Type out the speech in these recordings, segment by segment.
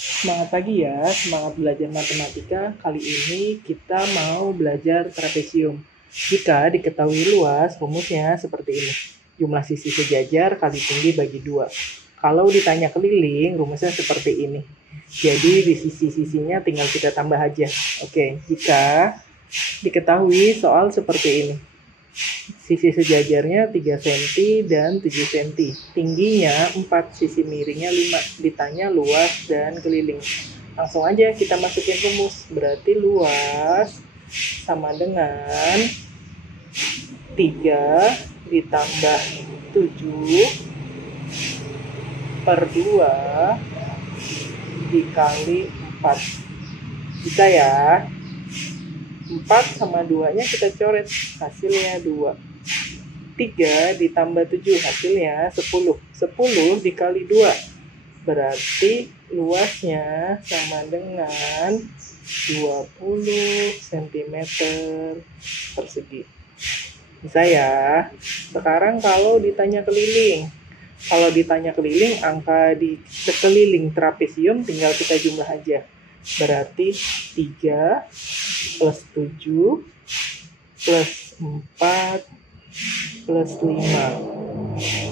Semangat pagi ya, semangat belajar matematika. Kali ini kita mau belajar trapesium. Jika diketahui luas, rumusnya seperti ini. Jumlah sisi sejajar kali tinggi bagi 2. Kalau ditanya keliling, rumusnya seperti ini. Jadi di sisi-sisinya tinggal kita tambah aja. Oke, jika diketahui soal seperti ini. Sisi sejajarnya 3 cm dan 7 cm. Tingginya 4, sisi miringnya 5. Ditanya luas dan keliling. Langsung aja kita masukin rumus. Berarti luas sama dengan 3 ditambah 7 per 2 dikali 4. Bisa ya? 4 sama 2-nya kita coret, hasilnya 2. 3 ditambah 7, hasilnya 10. 10 dikali 2, berarti luasnya sama dengan 20 cm persegi. Bisa ya? Sekarang kalau ditanya keliling. Kalau ditanya keliling, angka di sekeliling trapesium tinggal kita jumlah aja. Berarti 3 plus 7 plus 4 plus 5.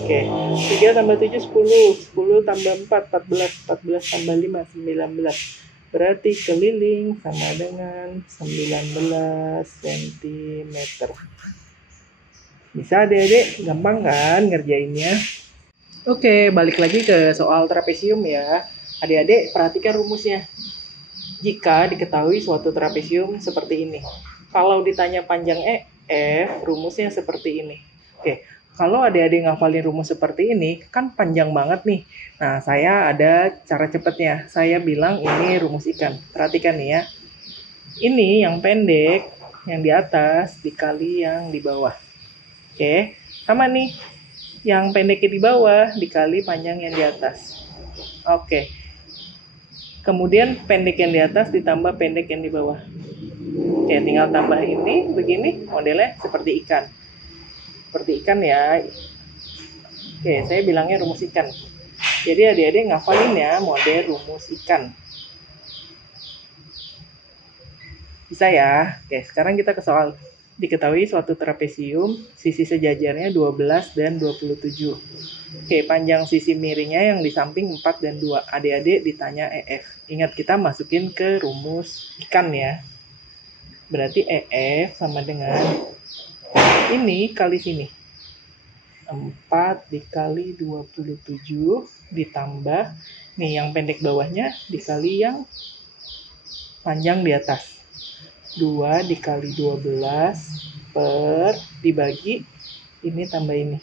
Oke, 3 tambah 7 10, 10 tambah 4 14, 14 tambah 5 19. Berarti keliling sama dengan 19 cm. Bisa adik-adik, gampang kan ngerjainnya? Oke, balik lagi ke soal trapesium ya. Adik-adik perhatikan rumusnya. Jika diketahui suatu trapesium seperti ini. Kalau ditanya panjang EF, rumusnya seperti ini. Oke, kalau adik-adik ngafalin rumus seperti ini, kan panjang banget nih. Nah, saya ada cara cepatnya. Saya bilang ini rumus ikan. Perhatikan nih ya. Ini yang pendek, yang di atas, dikali yang di bawah. Oke, sama nih. Yang pendeknya di bawah, dikali panjang yang di atas. Oke. Kemudian pendek yang di atas ditambah pendek yang di bawah. Oke, tinggal tambah ini, begini, modelnya seperti ikan. Seperti ikan ya. Oke, saya bilangnya rumus ikan. Jadi adik-adik ngafalin ya model rumus ikan. Bisa ya? Oke, sekarang kita ke soal. Diketahui suatu trapesium, sisi sejajarnya 12 dan 27. Oke, panjang sisi miringnya yang di samping 4 dan 2. Adik-adik ditanya EF. Ingat kita masukin ke rumus ikan ya. Berarti EF sama dengan ini kali sini. 4 dikali 27 ditambah, nih yang pendek bawahnya dikali yang panjang di atas. 2 dikali 12 per dibagi ini tambah ini.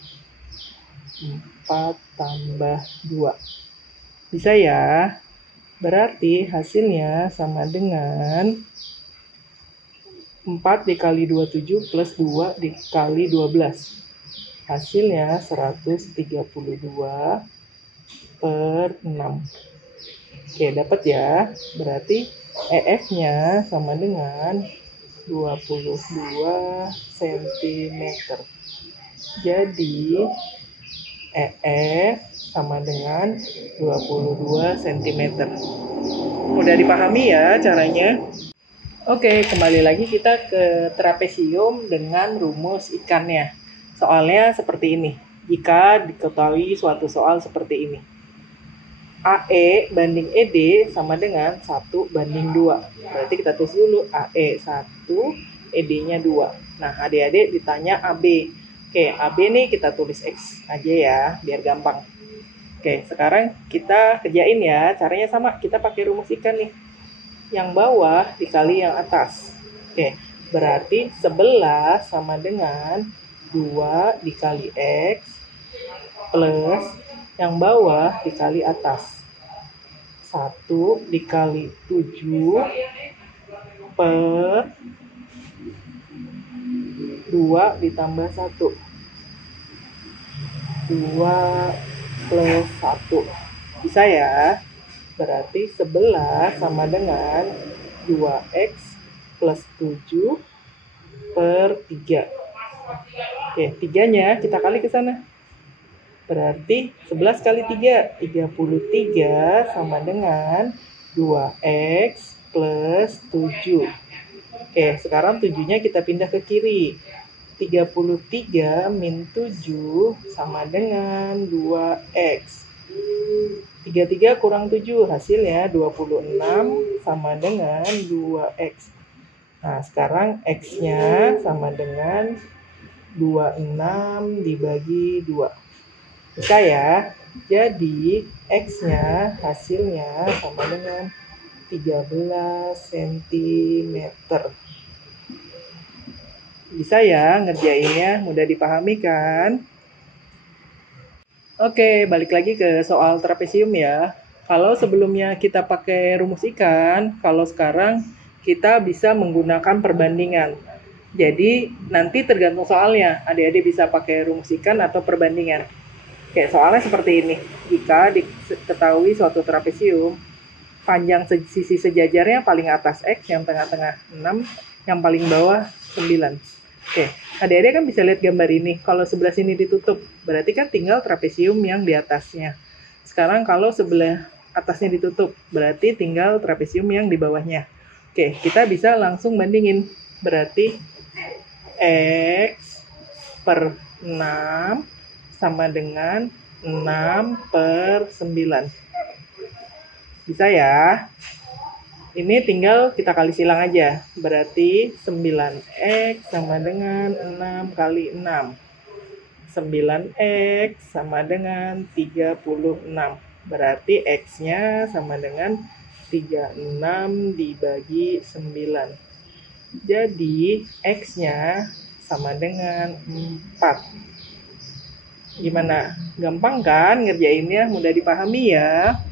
4 tambah 2. Bisa ya? Berarti hasilnya sama dengan 4 dikali 27 plus 2 dikali 12. Hasilnya 132 per 6. Oke, dapat ya. Berarti EF-nya sama dengan 22 cm. Jadi EF sama dengan 22 cm. Udah dipahami ya caranya? Oke, kembali lagi kita ke trapesium dengan rumus ikannya. Soalnya seperti ini. Jika diketahui suatu soal seperti ini. AE banding ED sama dengan 1 banding 2. Berarti kita tulis dulu AE 1, ED-nya 2. Nah, adik-adik ditanya AB. Oke, AB nih kita tulis X aja ya, biar gampang. Oke, sekarang kita kerjain ya. Caranya sama, kita pakai rumus ikan nih. Yang bawah dikali yang atas. Oke, berarti 11 sama dengan 2 dikali X plus yang bawah dikali atas. 1 dikali 7 per 2 ditambah 1. 2 plus 1. Bisa ya? Berarti 11 sama dengan 2X plus 7 per 3. Oke, 3-nya kita kali ke sana. Berarti 11 kali 3, 33 sama dengan 2x plus 7. Oke, sekarang 7-nya kita pindah ke kiri. 33 min 7 sama dengan 2x. 33 kurang 7, hasilnya 26 sama dengan 2x. Nah, sekarang x-nya sama dengan 26 dibagi 2. Bisa ya? Jadi, x-nya hasilnya sama dengan 13 cm. Bisa ya ngerjainnya? Mudah dipahami kan? Oke, balik lagi ke soal trapesium ya. Kalau sebelumnya kita pakai rumus ikan, kalau sekarang kita bisa menggunakan perbandingan. Jadi nanti tergantung soalnya, adik-adik bisa pakai rumus ikan atau perbandingan. Kayak soalnya seperti ini. Jika diketahui suatu trapesium, panjang sisi sejajarnya paling atas X, yang tengah-tengah 6, yang paling bawah 9. Oke, adik-adik kan bisa lihat gambar ini. Kalau sebelah sini ditutup, berarti kan tinggal trapesium yang di atasnya. Sekarang kalau sebelah atasnya ditutup, berarti tinggal trapesium yang di bawahnya. Oke, kita bisa langsung bandingin. Berarti X per 6 sama dengan 6 per 9. Bisa ya? Ini tinggal kita kali silang aja. Berarti 9x sama dengan 6 kali 6. 9x sama dengan 36. Berarti x-nya sama dengan 36 dibagi 9. Jadi x-nya sama dengan 4. Gimana? Gampang kan ngerjainnya? Mudah dipahami ya?